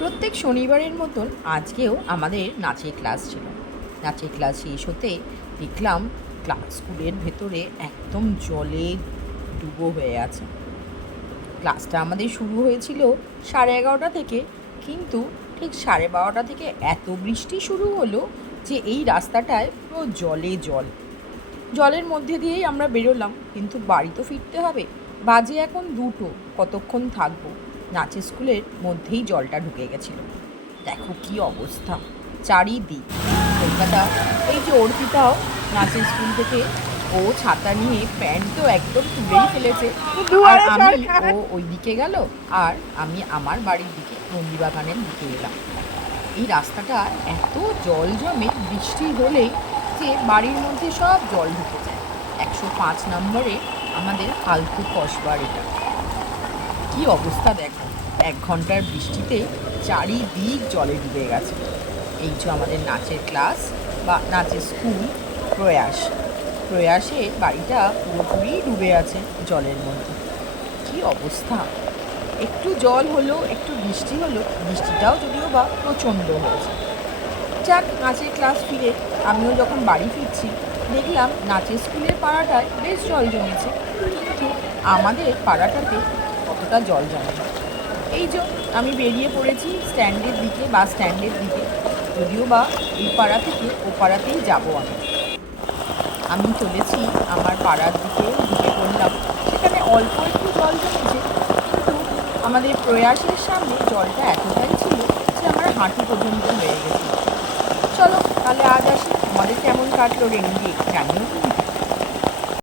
প্রত্যেক শনিবারের মতন আজকেও আমাদের নাচের ক্লাস ছিল। নাচের ক্লাস শেষ হতে দেখলাম স্কুলের ভেতরে একদম জলে ডুবো হয়ে আছে। ক্লাসটা আমাদের শুরু হয়েছিল 11:30 থেকে, কিন্তু ঠিক 12:30 থেকে এত বৃষ্টি শুরু হলো যে এই রাস্তাটায় পুরো জলে জল। জলের মধ্যে দিয়েই আমরা বেরোলাম, কিন্তু বাড়ি তো ফিরতে হবে। বাজে এখন 2টো, কতক্ষণ থাকবো? নাচের স্কুলের মধ্যেই জলটা ঢুকে গেছিলো। দেখো কি অবস্থা চারিদিক। কলকাতা, এই যে অর্পিতাও নাচের স্কুল থেকে, ও ছাতা নিয়ে প্যান্ট তো একদম তুলেই ফেলেছে। আর আমি, ও ওই দিকে গেল আর আমি আমার বাড়ির দিকে নন্দীবাগানের দিকে এলাম। এই রাস্তাটা এত জল জমে বৃষ্টি হলেই যে বাড়ির মধ্যে সব জল ঢুকে যায়। 105 নম্বরে আমাদের হালকু কসবার এটা। কি অবস্থা দেখো, 1 ঘন্টার বৃষ্টিতে চারিদিক জলে ডুবে গেছে। এই যে আমাদের নাচের ক্লাস বা নাচের স্কুল প্রয়াসে বাড়িটা পুরোপুরি ডুবে আছে জলের মধ্যে। কি অবস্থা! একটু জল হলো, একটু বৃষ্টি হলো, বৃষ্টিটাও যদিও বা প্রচণ্ড হয়েছে। যাক, নাচের ক্লাস ফিরে আমিও যখন বাড়ি ফিরছি দেখলাম নাচের স্কুলের পাড়াটায় বেশ জল জমেছে, কিন্তু আমাদের পাড়াটাতে কতটা জল জমে না। এই যে আমি বেরিয়ে পড়েছি স্ট্যান্ডের দিকে, বাস স্ট্যান্ডের দিকে। যদিও বা এই পাড়া থেকে ও পাড়াতেই যাবো আমি চলেছি আমার পাড়ার দিকে, ঢুকে পড়লাম। সেখানে অল্প একটু জল জমেছে, কিন্তু আমাদের প্রয়াসের সামনে জলটা এতটাই ছিল যে আমার হাঁটু পর্যন্ত হয়ে গেছে। চলো তাহলে আজ আসি, আমাদের কেমন কাটলো রেইন ডে জানিও কিন্তু।